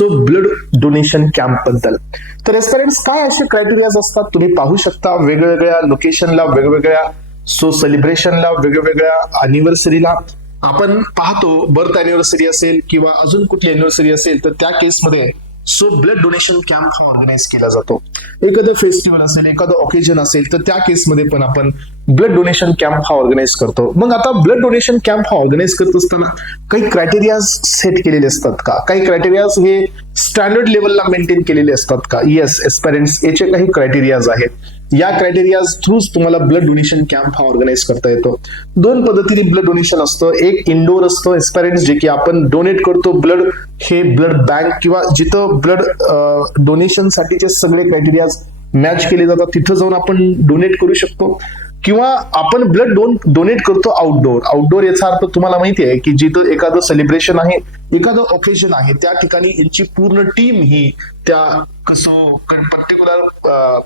So blood donation camp बद्दल. तर एस्पिरंट्स काय असे क्रायटेरियाज असतात तुम्ही पाहू शकता. वेगवेगळ्या लोकेशनला, वेगवेगळ्या सेलिब्रेशनला, वेगवेगळ्या अॅनिव्हर्सरीला आपण पाहतो. बर्थ अॅनिव्हर्सरी असेल किंवा अजून कुठली अॅनिव्हर्सरी असेल तर त्या केसमध्ये सो ब्लड डोनेशन कॅम्प हा ऑर्गनाईज केला जातो. एखादं फेस्टिवल असेल, एखादं ऑकेजन असेल तर त्या केसमध्ये पण आपण ब्लड डोनेशन कॅम्प हा ऑर्गनाईज करतो. मग आता ब्लड डोनेशन कॅम्प हा ऑर्गनाईज करत असताना काही क्रायटेरियाज सेट केलेले असतात का? काही क्रायटेरियाज हे स्टँडर्ड लेवलला मेंटेन केलेले असतात का? येस एस्पिरंट्स, याचे काही क्रायटेरियाज आहेत. या क्रायटेरियाज थ्रूच तुम्हाला ब्लड डोनेशन कॅम्प हा ऑर्गनाईज करता येतो. दोन पद्धतीने ब्लड डोनेशन असतं. एक इंडोर असतं एस्पिरंट्स, जे की आपण डोनेट करतो ब्लड, हे ब्लड बँक किंवा जिथं ब्लड डोनेशन साठीचे सगळे क्रायटेरियाज मॅच केले जातात तिथं जाऊन आपण डोनेट करू शकतो. किंवा आपण ब्लड डोनेट करतो आउटडोर. आउटडोर याचा अर्थ तुम्हाला माहिती आहे की जिथं एखादं सेलिब्रेशन आहे, एखादं ऑकेजन आहे, त्या ठिकाणी यांची पूर्ण टीम ही त्या पर्टिक्युलर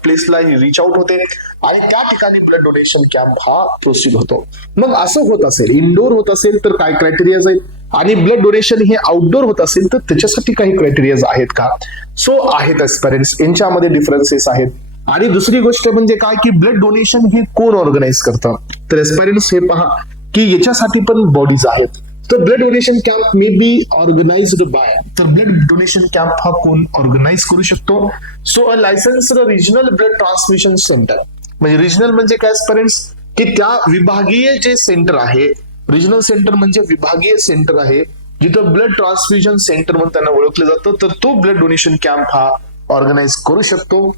प्लेसला रिच आउट होते आणि त्या ठिकाणी ब्लड डोनेशन कॅम्प हा प्रोसीड होतो. मग असं होत असेल, इनडोर होत असेल तर काय क्रायटेरियाज आहेत, आणि ब्लड डोनेशन हे आउटडोर होत असेल तर त्याच्यासाठी काही क्रायटेरियाज आहेत का? सो आहेत एस्पिरंट्स, यांच्यामध्ये डिफरन्सेस आहेत. आणि दुसरी गोष्ट म्हणजे काय की ब्लड डोनेशन हे कोण ऑर्गनाईज करतं? तर एस्पिरंट्स हे पहा की याच्यासाठी पण बॉडीज आहेत. तर blood donation camp may be organised by, तर ब्लड डोनेशन कॅम्प हा कोण ऑर्गनाईज करू शकतो? So a licensed regional blood transfusion centre. म्हणजे रिजनल म्हणजे काय एस्पिरंट्स की त्या विभागीय जे सेंटर आहे, रिजनल सेंटर म्हणजे विभागीय सेंटर आहे जिथं ब्लड ट्रान्सफ्युजन सेंटर म्हणून त्यांना ओळखलं जातं, तर तो ब्लड डोनेशन कॅम्प हा ऑर्गनाईज करू शकतो.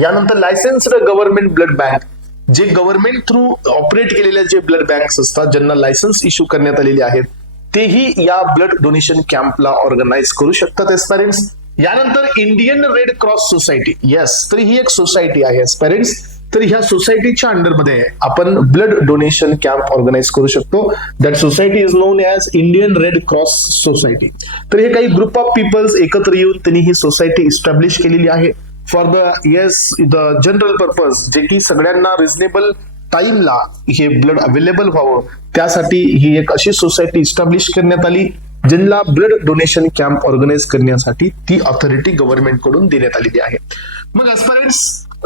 यानंतर लायसन्स्ड गव्हर्नमेंट ब्लड बँक, जे गव्हर्नमेंट थ्रू ऑपरेट केलेल्या जे ब्लड बँक्स असतात, ज्यांना लायसन्स इश्यू करण्यात आलेले आहेत, तेही या ब्लड डोनेशन कॅम्पला ऑर्गनाईज करू शकतात एस्पिरंट्स. यानंतर Indian red cross society, yes, तर ही एक सोसायटी आहे एस्पिरंट्स. तर ह्या सोसायटीच्या अंडरमध्ये आपण ब्लड डोनेशन कॅम्प ऑर्गनाईज करू शकतो. That society is non as Indian red cross society. तर हे काही ग्रुप ऑफ पीपल्स एकत्र येऊन त्यांनी ही सोसायटी इस्टॅब्लिश केलेली आहे फॉर द जनरल पर्पज, जे की सगळ्यांना रिझनेबल टाइमला हे ब्लड अवेलेबल व्हावं त्यासाठी ही एक अशी सोसायटी इस्टॅब्लिश करण्यात आली ज्यांना ब्लड डोनेशन कॅम्प ऑर्गनाईज करण्यासाठी ती ऑथॉरिटी गव्हर्नमेंट कडून देण्यात आलेली आहे. मग एस्पिरंट्स,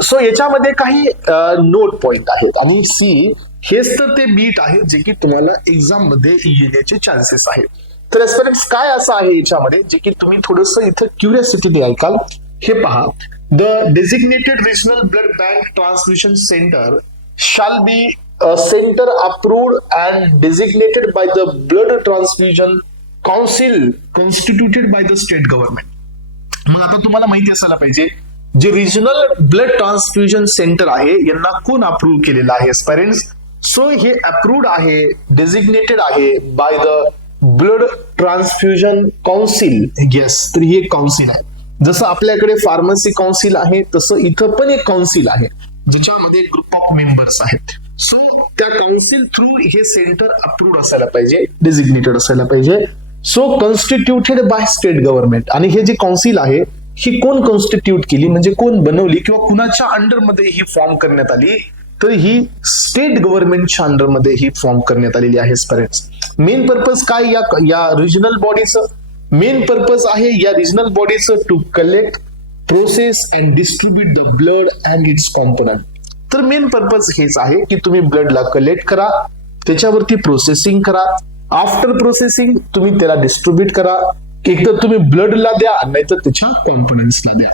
सो याच्यामध्ये काही नोट पॉइंट आहेत आणि सी हेच तर ते बीट आहेत जे की तुम्हाला एक्झाम मध्ये येण्याचे चान्सेस आहेत. तर एस्पिरंट्स काय असं आहे याच्यामध्ये जे की तुम्ही थोडंसं इथं क्युरियोसिटी ऐकाल. हे पहा, the designated regional blood bank transfusion centre shall be a center approved and designated by the blood transfusion council constituted by the state government. मग आता तुम्हाला माहिती असायला पाहिजे जे रिजनल ब्लड ट्रान्सफ्युजन सेंटर आहे यांना कोण अप्रूव्ह केलेलं आहे एस्पिरंट्स? सो हे अप्रूव्ड आहे, डेझिग्नेटेड आहे by the blood transfusion council. Yes, तर ही एक काउन्सिल आहे. जसं आपल्याकडे फार्मसी काउन्सिल आहे तसं इथं पण एक काउन्सिल आहे ज्याच्यामध्ये ग्रुप ऑफ मेंबर्स आहेत. सो त्या काउन्सिल थ्रू हे सेंटर अप्रूव्ड असायला पाहिजे, डेझिग्नेटेड असायला पाहिजे. So constituted by state government. आणि हे जे काउन्सिल आहे ही कोण कॉन्स्टिट्यूट केली, म्हणजे कोण बनवली किंवा कुणाच्या अंडरमध्ये ही फॉर्म करण्यात आली? तर ही स्टेट गव्हर्नमेंटच्या अंडरमध्ये ही फॉर्म करण्यात आलेली आहे एस्पिरंट्स. मेन पर्पज काय या रिजनल बॉडीचं? मेन पर्पज आहे या रिजनल बॉडीचं to collect, process and distribute the blood and its component. तर मेन पर्पज हेच आहे की तुम्ही ब्लडला कलेक्ट करा, त्याच्यावरती प्रोसेसिंग करा, आफ्टर प्रोसेसिंग तुम्ही त्याला डिस्ट्रीब्यूट करा. एक तर तुम्ही ब्लडला द्या, नाहीतर त्याच्या कॉम्पोनंट्सला द्या.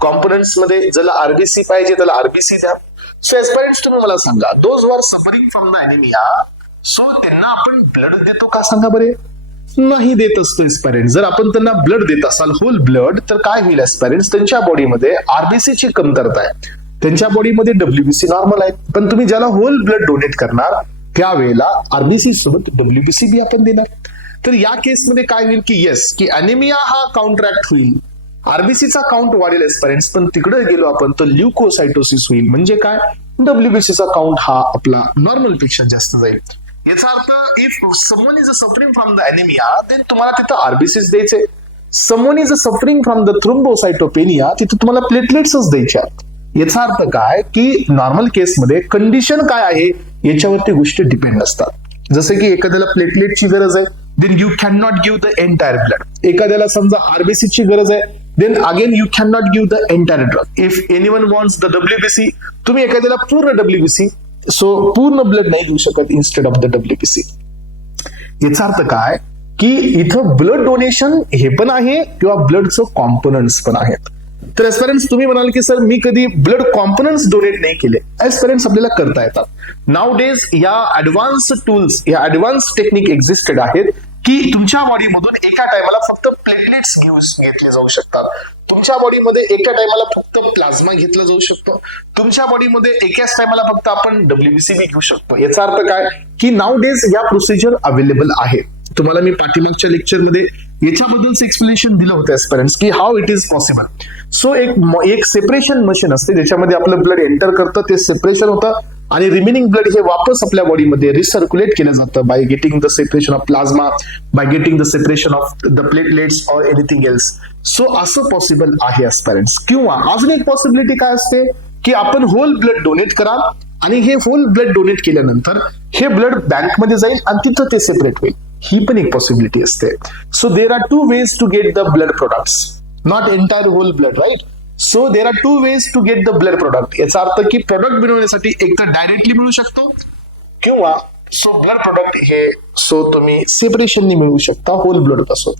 कॉम्पोनंट्स मध्ये ज्याला आरबीसी पाहिजे त्याला आरबीसी द्या. सो एस्पिरंट्स, तुम्ही मला सांगा, those who are suffering from the anaemia, so त्यांना आपण ब्लड देतो का? सांगा बरे. नाही देत असतो एस्पिरंट्स. जर आपण त्यांना ब्लड देत असाल होल ब्लड तर काय होईल एस्पिरंट्स? त्यांच्या बॉडीमध्ये आरबीसीची कमतरता आहे, त्यांच्या बॉडीमध्ये डब्ल्यूबीसी नॉर्मल आहे. पण तुम्ही ज्याला होल ब्लड डोनेट करणार त्यावेळेला आरबीसी सोबत डब्ल्यूबीसी बी आपण देणार. तर या केसमध्ये काय होईल की येस की अॅनिमिया हा काउंटरॅक्ट होईल, आरबीसीचा काउंट वाढेल एस्पिरंट्स, पण तिकडे गेलो आपण तर ल्युकोसायटोसिस होईल. म्हणजे काय? डब्ल्यूबीसीचा काउंट हा आपला नॉर्मल पेक्षा जास्त जाईल. याचा अर्थ if someone is suffering from the anaemia then तुम्हाला तिथं आरबीसीच द्यायचे. Someone is suffering from the thrombocytopenia तिथे तुम्हाला प्लेटलेट्सच द्यायच्या. याचा अर्थ काय की नॉर्मल केसमध्ये कंडिशन काय आहे याच्यावरती गोष्टी डिपेंड असतात. जसं की एखाद्याला प्लेटलेटची गरज आहे then you can not give the entire blood. एखाद्याला समजा RBC ची गरज आहे, then again you can not give the entire drug. If anyone wants the WBC, तुम्ही एखाद्याला पूर्ण WBC, सो पूर्ण ब्लड नाही देऊ शकत इन्स्टेड ऑफ द WBC. याचा अर्थ काय की इथं ब्लड डोनेशन हे पण आहे किंवा ब्लडचं कॉम्पोनंट्स पण आहेत. तर एस्पिरंट्स तुम्ही म्हणाल की सर मी कधी ब्लड कॉम्पोनंट्स डोनेट नाही केले. एस्पिरंट्स आपल्याला करता येतात. नाउ डेज या ऍडव्हान्स टूल्स, या ऍडव्हान्स टेक्निक एक्झिस्टेड आहेत की तुमच्या बॉडीमधून एका टायमाला फक्त प्लेटलेट्स घेतले जाऊ शकतात. तुमच्या बॉडीमध्ये एका टायमाला फक्त प्लाझ्मा घेतला जाऊ शकतो. तुमच्या बॉडीमध्ये एकाच टायमाला फक्त आपण WBC घेऊ शकतो. याचा अर्थ काय की नाउ डेज या प्रोसिजर अवेलेबल आहे. तुम्हाला मी पाठीमागच्या लेक्चरमध्ये याच्याबद्दलच एक्सप्लेनेशन दिलं होतं एस्पिरंट्स की how it is possible. So एक सेपरेशन मशीन असते ज्याच्यामध्ये आपलं ब्लड एंटर करतं, ते सेपरेशन होतं आणि रिमेनिंग ब्लड हे वापस आपल्या बॉडीमध्ये रिसर्क्युलेट केलं जातं by getting the separation of plasma, by getting the separation of the platelets or anything else. So असं पॉसिबल आहे एस्पिरंट्स. किंवा अजून एक पॉसिबिलिटी काय असते की आपण होल ब्लड डोनेट कराल आणि हे होल ब्लड डोनेट केल्यानंतर हे ब्लड बँकमध्ये जाईल आणि तिथं ते सेपरेट होईल. ही पण एक पॉसिबिलिटी असते. So there are 2 ways to get the blood products, not entire whole blood, right. So there are 2 ways to get the blood product. याचा अर्थ की प्रोडक्ट बनवण्यासाठी एक तर डायरेक्टली मिळू शकतो किंवा सो ब्लड प्रोडक्ट हे सो तुम्ही सेपरेशननी मिळवू शकता होल ब्लड पासून.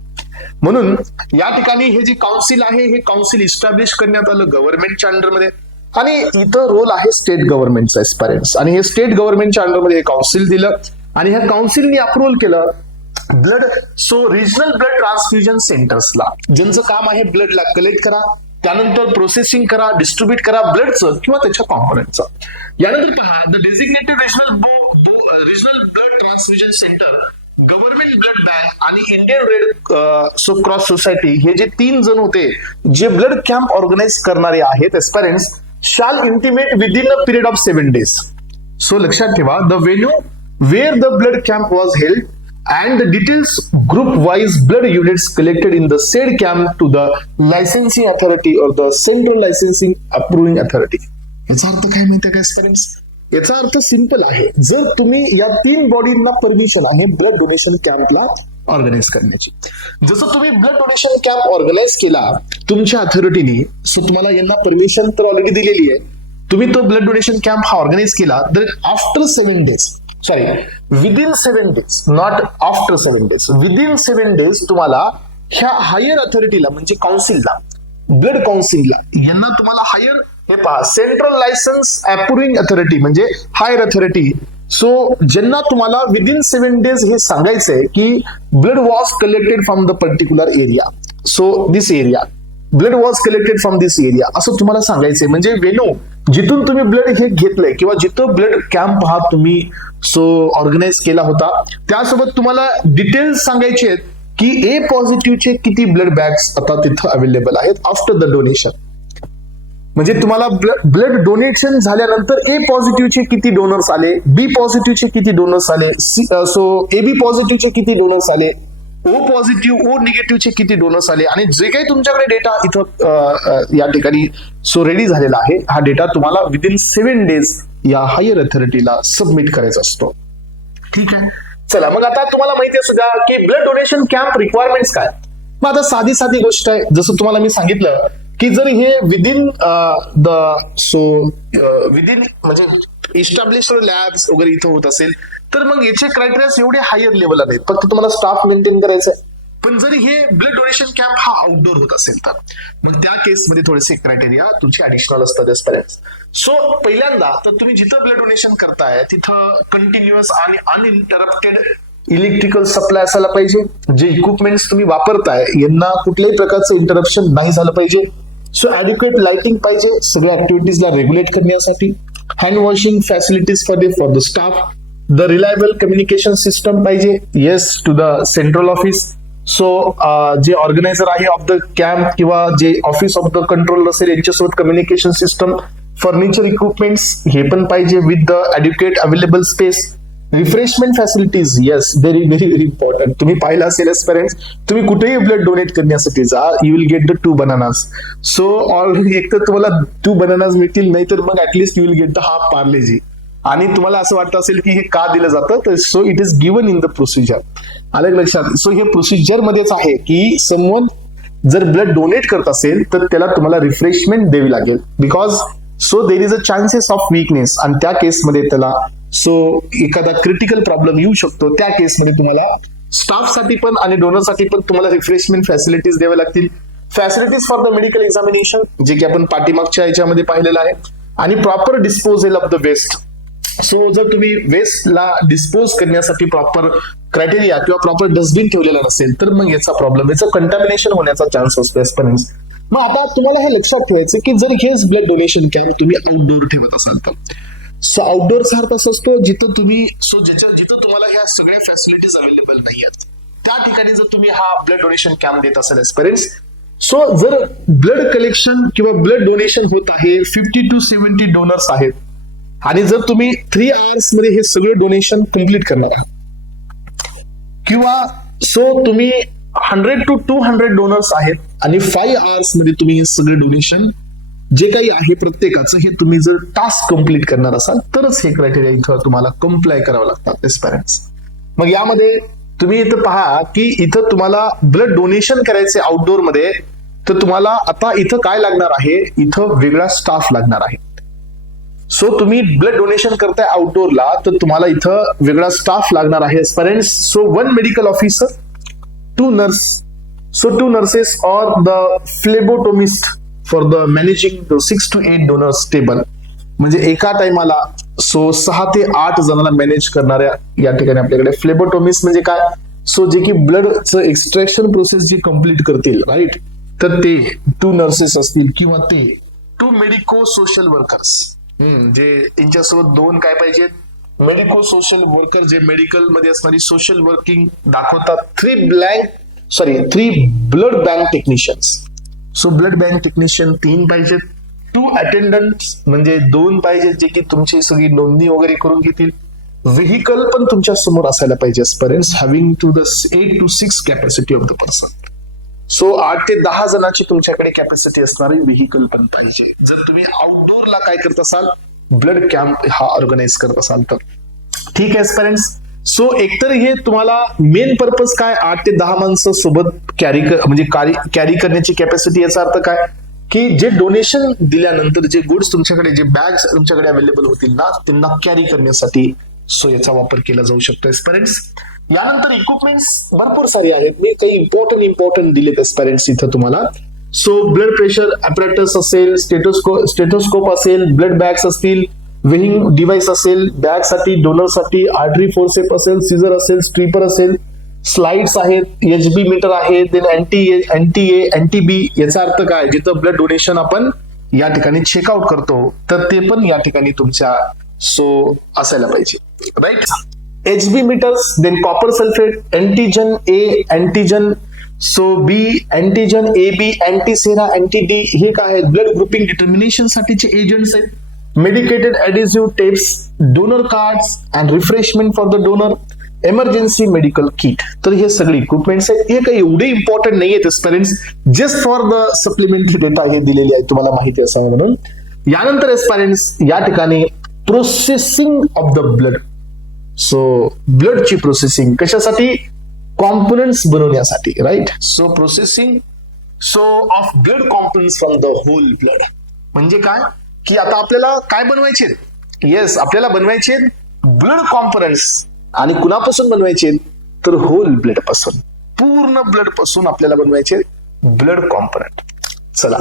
म्हणून या ठिकाणी हे जे काउन्सिल आहे हे काउन्सिल इस्टॅब्लिश करण्यात आलं गव्हर्नमेंटच्या अंडरमध्ये आणि इथं रोल आहे स्टेट गव्हर्नमेंटचा एस्पिरंट्स. आणि हे स्टेट गव्हर्नमेंटच्या अंडरमध्ये हे काउन्सिल दिलं आणि ह्या काउन्सिलने अप्रुव्हल केलं blood. So regional blood transfusion सेंटर्सला ज्यांचं काम आहे ब्लडला कलेक्ट करा, त्यानंतर प्रोसेसिंग करा, डिस्ट्रीब्यूट करा ब्लडचं किंवा त्याच्या कॉम्पोनंटचं. यानंतर पहा the designated regional blood transfusion centre, government blood bank आणि इंडियन रेड क्रॉस सोसायटी हे जे 3 जण होते जे ब्लड कॅम्प ऑर्गनाइज करणारे आहेत एस्पिरंट्स, शाल intimate within a period of 7 days. So लक्षात ठेवा the venue where the blood camp was held and the details group wise blood units collected in the said camp to the licensing authority or the central licensing approving authority. याचा अर्थ काय माहिती का एस्पिरंट्स? याचा अर्थ simple आहे. जर तुम्ही या 3 बॉडींना परमिशन आहे ब्लड डोनेशन कॅम्पला ऑर्गनाइज करण्याची, जसं तुम्ही ब्लड डोनेशन कॅम्प ऑर्गनाइज केला तुमच्या अथॉरिटीने, सो तुम्हाला यांना परमिशन तर ऑलरेडी दिलेली आहे, तुम्ही तो ब्लड डोनेशन कॅम्प हा ऑर्गनाइज केला, तर after 7 days, sorry within 7 days, not after 7 days, within 7 days तुम्हाला ह्या हायर अथॉरिटीला म्हणजे काउन्सिलला, ब्लड काउन्सिलला यांना तुम्हाला हायर, हे पहा सेंट्रल लायसन्स अप्रूव्हिंग अथॉरिटी म्हणजे हायर अथॉरिटी. सो ज्यांना तुम्हाला विदिन 7 days हे सांगायचंय की blood was collected from the particular area, so this area blood was collected from this area असं तुम्हाला सांगायचंय. म्हणजे वेन्यू जिथून तुम्ही ब्लड हे घेतलंय किंवा जिथं ब्लड कॅम्प हा तुम्ही सो ऑर्गनाइज केला होता त्यासोबत तुम्हाला डिटेल्स सांगायचे आहेत की A पॉझिटिव्हचे किती ब्लड बॅग्स आता तिथं अवेलेबल आहेत आफ्टर द डोनेशन. म्हणजे तुम्हाला ब्लड डोनेशन झाल्यानंतर A पॉझिटिव्हचे किती डोनर्स आले, B पॉझिटिव्हचे किती डोनर्स आले, सो AB पॉझिटिव्हचे किती डोनर्स आले, O पॉझिटिव्ह O निगेटिव्हचे किती डोनर्स आले आणि जे काही तुमच्याकडे डेटा इथं या ठिकाणी सो रेडी झालेला आहे हा डेटा तुम्हाला विदिन 7 days या हायर अथॉरिटीला सबमिट करायचा असतो. ठीक आहे. चला मग आता तुम्हाला माहिती असू द्या की ब्लड डोनेशन कॅम्प रिक्वायरमेंट्स काय. मग आता साधी गोष्ट आहे, जसं तुम्हाला मी सांगितलं की जर हे विदिन विदिन म्हणजे इस्टॅब्लिश्ड लॅब्स वगैरे इथं होत असेल तर मग याचे क्रायटेरिया एवढे हायर लेवलला नाहीत, फक्त तुम्हाला स्टाफ मेंटेन करायचं आहे. पण जरी हे ब्लड डोनेशन कॅम्प हा आउटडोर होत असेल तर मग त्या केसमध्ये थोडेसे क्रायटेरिया तुमचे ऍडिशनल असतात एस्पिरंट्स. सो पहिल्यांदा तर तुम्ही जिथं ब्लड डोनेशन करताय तिथं कंटिन्युअस आणि अनइंटरप्टेड इलेक्ट्रिकल सप्लाय असायला पाहिजे. जे इक्विपमेंट्स तुम्ही वापरताय यांना कुठल्याही प्रकारचं इंटरप्शन नाही झालं पाहिजे. सो ऍडिक्वेट लाइटिंग पाहिजे सगळ्या ऍक्टिव्हिटीजला रेग्युलेट करण्यासाठी. Hand washing facilities for the staff. The reliable communication system पाहिजे yes to the central office. So जे ऑर्गनायझर आहे ऑफ द कॅम्प किंवा जे ऑफिस ऑफ द कंट्रोल असेल यांच्यासोबत कम्युनिकेशन सिस्टम. फर्निचर इक्विपमेंट्स हे पण पाहिजे with the adequate available space. Refreshment facilities yes very important. तुम्ही पाहिलं असेल एस्पिरंट्स तुम्ही कुठेही ब्लड डोनेट करण्यासाठी जा you will get the 2 bananas. So already एक तर तुम्हाला 2 bananas मिळतील नाही तर मग at least you will get the half Parle-G. आणि तुम्हाला असं वाटत असेल की हे का दिलं जातं, तर so it is given in the procedure. आलं लक्षात? सो हे प्रोसिजर मध्येच आहे की समवन जर ब्लड डोनेट करत असेल तर त्याला तुम्हाला रिफ्रेशमेंट द्यावी लागेल, because so there is a chances of weakness, आणि त्या केसमध्ये त्याला सो एखादा क्रिटिकल प्रॉब्लेम येऊ शकतो. त्या केसमध्ये तुम्हाला स्टाफसाठी पण आणि डोनरसाठी पण तुम्हाला रिफ्रेशमेंट फॅसिलिटीज द्याव्या लागतील. Facilities for the medical examination, जे की आपण पाठीमागच्या याच्यामध्ये पाहिलेलं आहे, आणि proper disposal of the waste. So जर तुम्ही वेस्टला डिस्पोज करण्यासाठी प्रॉपर क्रायटेरिया किंवा प्रॉपर डस्टबिन ठेवलेला नसेल तर मग याचा प्रॉब्लेम, याचं कंटॅमिनेशन होण्याचा चान्स असतो एस्पेरेंट्स. मग आता तुम्हाला हे लक्षात ठेवायचं की जर हेच ब्लड डोनेशन कॅम्प तुम्ही आउटडोर ठेवत असाल तर, सो आउटडोरचा अर्थ असा असतो जिथं तुम्ही जिथं तुम्हाला ह्या सगळ्या फॅसिलिटीज अवेलेबल नाही आहेत, त्या ठिकाणी जर तुम्ही हा ब्लड डोनेशन कॅम्प देत असाल एस्पेरेंट्स, सो जर ब्लड कलेक्शन किंवा ब्लड डोनेशन होत आहे, 50 to 70 डोनर्स आहेत, आणि जर तुम्ही 3 hours मध्ये हे सगळे डोनेशन कम्प्लीट करणार आहात, किंवा सो तुम्ही 100 to 200 डोनर्स आहेत आणि 5 hours मध्ये तुम्ही हे सगळे डोनेशन जे काही आहे प्रत्येकाचं हे तुम्ही जर टास्क कम्प्लीट करणार असाल तरच हे क्रायटेरिया इथं तुम्हाला कम्प्लाय करावं लागतात एस्पेरेंट्स. मग यामध्ये तुम्ही इथं पहा की इथं तुम्हाला ब्लड डोनेशन करायचे आउटडोर मध्ये, तर तुम्हाला आता इथं काय लागणार आहे, इथं वेगळा स्टाफ लागणार आहे. सो तुम्ही ब्लड डोनेशन करताय आउटडोरला तर तुम्हाला इथं वेगळा स्टाफ लागणार आहे aspirants. So 1 medical officer, 2 nurse, so 2 nurses or the phlebotomist for the managing the 6 to 8 donors table. म्हणजे एका टाइमाला सो 6 ते 8 जणांना मॅनेज करणाऱ्या या ठिकाणी आपल्याकडे फ्लेबोटोमिस्ट म्हणजे काय, सो जे की ब्लडचं एक्सट्रॅक्शन प्रोसेस जी कम्प्लीट करतील, राईट, तर ते 2 nurses असतील, किंवा ते 2 मेडिको सोशल वर्कर्स, जे यांच्यासोबत 2 काय पाहिजेत, मेडिको सोशल वर्कर, जे मेडिकल मध्ये असणारी सोशल वर्किंग दाखवतात. 3 blood bank technicians, so blood bank technician 3 पाहिजेत. 2 अटेंडंट्स म्हणजे 2 पाहिजेत, जे की तुमची सगळी नोंदणी वगैरे करून घेतील. व्हेकल पण तुमच्या समोर असायला पाहिजे aspirants, having to the 8 to 6 capacity of the person. So 8 ते 10 जणांची तुमच्याकडे कॅपॅसिटी असणारी व्हेकल पण पाहिजे जर तुम्ही आउटडोरला काय करत असाल, ब्लड कॅम्प हा ऑर्गनाइज करत असाल तर. ठीक आहे एस्पेरेंट्स. सो एकतर हे तुम्हाला मेन पर्पज काय, 8 ते 10 माणसं सोबत कॅरी करण्याची कॅपॅसिटी. याचा अर्थ काय की जे डोनेशन दिल्यानंतर जे गुड्स तुमच्याकडे, जे बॅग्स तुमच्याकडे अवेलेबल होतील ना, त्यांना कॅरी करण्यासाठी सो याचा वापर केला जाऊ शकतो एस्पेरेंट्स. यानंतर इक्विपमेंट्स भरपूर सारे आहेत, मी काही इम्पॉर्टंट दिलेत एस्पेरेंट्स इथं तुम्हाला. सो ब्लड प्रेशर ॲपरेटस असेल, स्टेटोस्कोप असेल, ब्लड बॅग्स असतील, वेहिंग डिव्हाइस असेल, बॅगसाठी, डोनरसाठी, आर्टरी फोर्सेप असेल, सीझर असेल, स्ट्रीपर असेल, स्लाइड्स आहेत, HB मीटर आहे, देन अँटी बी. याचा अर्थ काय, जिथं ब्लड डोनेशन आपण या ठिकाणी चेकआउट करतो तर ते पण या ठिकाणी तुमच्या सो असायला पाहिजे, right. HB meters, then copper sulphate, antigen A, antigen so B, antigen AB, antisera, anti D, हे काय आहेत, ब्लड ग्रुपिंग डिटर्मिनेशन साठीचे एजंट्स आहेत. Medicated adhesive tapes, donor cards and refreshment for the donor, emergency medical kit. तर हे सगळे equipments आहेत. हे काही एवढे इम्पॉर्टंट नाही आहेत aspirants, just for the supplementary data हे दिलेले आहे तुम्हाला माहिती असावं म्हणून. यानंतर एस्पेरेंट्स या ठिकाणी processing of the blood. So ब्लडची प्रोसेसिंग कशासाठी, कॉम्पोनंट्स बनवण्यासाठी, right. So processing of blood components from the whole blood. म्हणजे काय की आता आपल्याला काय बनवायचे, येस आपल्याला बनवायचे ब्लड कॉम्पोनंट्स, आणि कुणापासून बनवायचे तर होल ब्लड पासून, पूर्ण ब्लड पासून आपल्याला बनवायचे ब्लड कॉम्पोनंट. चला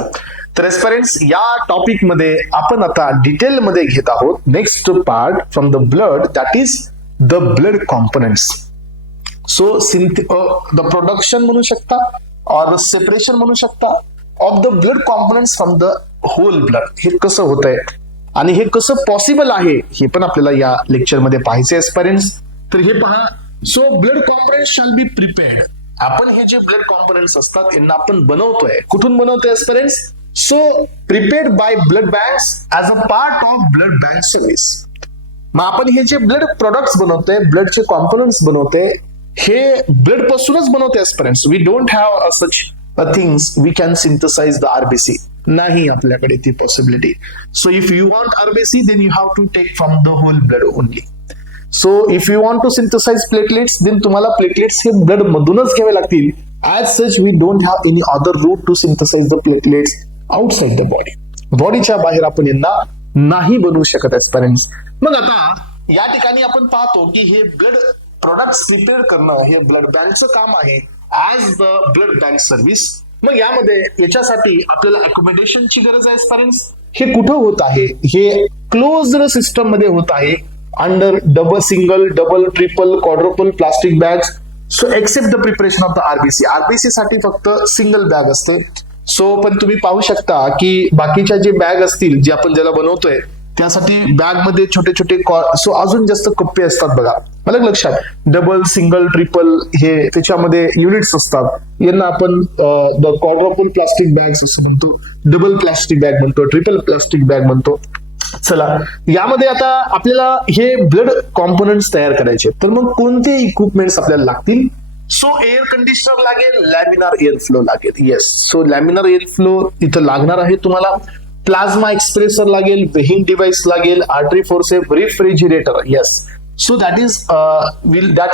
तर एस्पेरेंट्स या टॉपिक मध्ये आपण आता डिटेल मध्ये घेत आहोत next part from the blood, that is the blood components. So the production म्हणू शकता और सेपरेशन म्हणू शकता of the blood components from the whole blood. हे कसं होत आहे आणि हे कसं पॉसिबल आहे हे पण आपल्याला या लेक्चर मध्ये पाहायचं एस्पेरेंट्स. तर हे पहा, so blood components shall be prepared. आपण हे जे ब्लड कॉम्पोनंट्स असतात यांना आपण बनवतोय, कुठून बनवतोय aspirants, so prepared by blood banks as a part of blood bank service. मग आपण हे जे ब्लड प्रोडक्ट्स बनवतोय, ब्लडचे कॉम्पोनंट्स बनवतोय, हे ब्लड पासूनच बनवतोय aspirants. We don't have such things we can synthesise the RBC. नाही आपल्याकडे ती पॉसिबिलिटी. So if you want RBC then you have to take from the whole blood only. So if you want to synthesise platelets then तुम्हाला platelets हे blood मधूनच घ्यावे लागतील. As such we don't have any other route to synthesise the platelets outside the body. बॉडीच्या बाहेर आपण यांना नाही बनवू शकत एस्पिरंट्स. मग आता या ठिकाणी आपण पाहतो की हे ब्लड प्रोडक्ट्स प्रिपेअर करणं हे ब्लड बँकचं काम आहे as the blood bank service. मग यामध्ये याच्यासाठी आपल्याला अकोमोडेशनची गरज आहे एस्पिरंट्स. हे कुठं होत आहे? हे क्लोज्ड सिस्टम मध्ये होत आहे under single double triple quadruple plastic bags. So except the preparation of the RBC. RBC साठी फक्त सिंगल बॅग असते. सो पण तुम्ही पाहू शकता की बाकीच्या जे बॅग असतील जे आपण ज्याला बनवतोय त्यासाठी बॅग मध्ये छोटे छोटे सो अजून जास्त कप्पे असतात बघा. मला लक्षात डबल सिंगल ट्रिपल हे त्याच्यामध्ये युनिट्स असतात. यांना आपण क्वाड्रुपल प्लास्टिक बॅग्स असं म्हणतो, डबल प्लास्टिक बॅग म्हणतो, ट्रिपल प्लास्टिक बॅग म्हणतो. चला यामध्ये आता आपल्याला हे ब्लड कॉम्पोनंट्स तयार करायचे तर मग कोणते इक्विपमेंट्स आपल्याला लागतील? सो एअर कंडिशनर लागेल, लॅमिनार एअर फ्लो लागेल. Yes, so laminar air flow इथं लागणार आहे तुम्हाला. प्लाझ्मा एक्सप्रेसर लागेल, वेहिंग डिव्हाइस लागेल, artery forcep, refrigerator. Yes, so that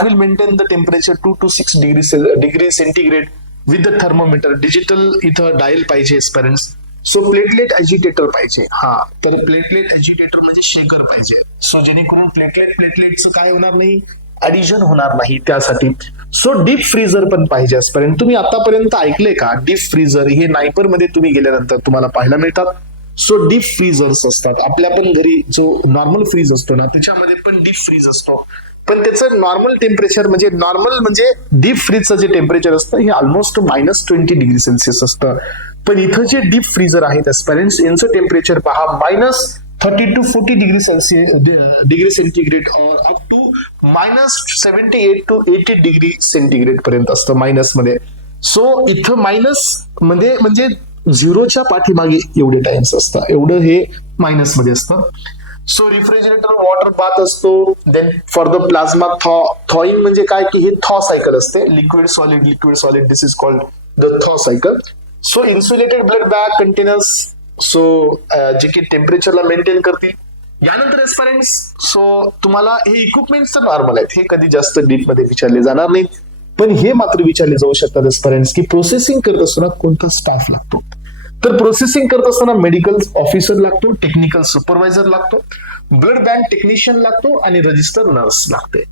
will maintain the temperature 2 to 6 degree centigrade with the thermometer. Digital इथं dial पाहिजे एस्पिरंट्स. सो प्लेटलेट एजिटेटर पाहिजे. हा, तर प्लेटलेट एजिटेटर म्हणजे शेकर पाहिजे. सो जेणेकरून प्लेटलेटचं काय होणार नाही, ऍडिशन होणार नाही त्यासाठी. सो डीप फ्रीजर पण पाहिजे एस्पिरंट. तुम्ही आतापर्यंत ऐकले का डीप फ्रीजर? हे नायपर मध्ये तुम्ही गेल्यानंतर तुम्हाला पाहायला मिळतात. सो डीप फ्रीजर्स असतात. आपल्या पण घरी जो नॉर्मल फ्रीज असतो ना त्याच्यामध्ये पण डीप फ्रीज असतो, पण त्याचं नॉर्मल टेम्परेचर म्हणजे डीप फ्रीजचं जे टेम्परेचर असतं हे ऑलमोस्ट -20 डिग्री सेल्सिअस असतं. पण इथं जे डीप फ्रीजर आहेत एस्पिरंट्स यांचं टेम्परेचर पहा -30 to 40 डिग्री सेंटीग्रेड और up to -78 to 80 degree centigrade पर्यंत असतं मायनस मध्ये. सो इथं मायनस मध्ये म्हणजे झिरोच्या पाठीमागे एवढे टाइम्स असतात, एवढं हे मायनस मध्ये असतं. सो रेफ्रिजरेटर वॉटर बाथ असतो. Then for the plasma thawing म्हणजे काय की हे थॉ सायकल असते. Liquid solid this is called the thaw cycle. So insulated blood bag containers so जे की टेम्परेचरला मेंटेन करतील. यानंतर एस्पिरंट्स सो तुम्हाला हे इक्विपमेंट्स तर नॉर्मल आहेत, हे कधी जास्त डीप मध्ये विचारले जाणार नाहीत, पण हे मात्र विचारले जाऊ शकतात एस्पिरंट्स की प्रोसेसिंग करत असताना कोणता स्टाफ लागतो. तर प्रोसेसिंग करत असताना मेडिकल ऑफिसर लागतो, टेक्निकल सुपरवायझर लागतो, ब्लड बँक टेक्निशियन लागतो आणि रजिस्टर नर्स लागते.